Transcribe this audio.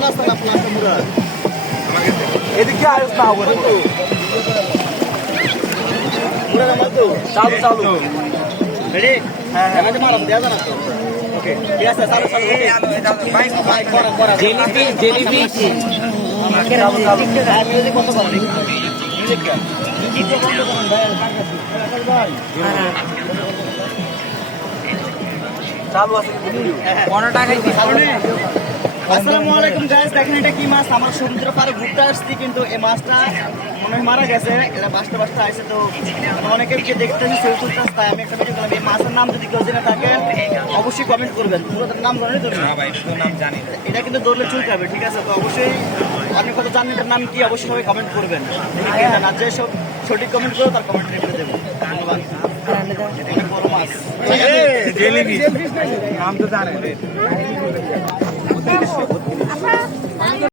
চালু আসতে না আপনার মুরা এদিকে আয়স না হবে তো মুরা আমার তো চালু চালু রেডি হ্যাঁ হ্যাঁ আমি মারব দেয়া জানা তো ওকে ঠিক আছে চালু চালু বাইক বাইক করা করা জেলিপি জেলিপি চালু চালু হ্যাঁ মিউজিক বন্ধ করুন মিউজিক কা গীত বন্ধ করুন ভাই চালু আছে পনেরো টাকায় আসসালামু আলাইকুম গাইস দেখেন এটা কি মাছ আমরা সমুদ্র পাড়ে ঘুরতে আসছি কিন্তু এই মাছটা মনে হয় মারা গেছে এটা বাঁচতে বাঁচতে আসে তো অনেকে যে দেখতেছি সেও তুলতে তাই আমি একটা ভিডিও করলাম এই মাছের নাম যদি কেউ জেনে থাকে অবশ্যই কমেন্ট করবেন পুরো নাম জানেন তো নাম জানি এটা কিন্তু ধরলে চুলতে হবে ঠিক আছে তো অবশ্যই আপনি কত জানেন এটার নাম কি অবশ্যই সবাই কমেন্ট করবেন না যে সব সঠিক কমেন্ট করো তার কমেন্ট রিপ্লাই দেবেন ধন্যবাদ অনেক বড় মাছ নাম তো জানেন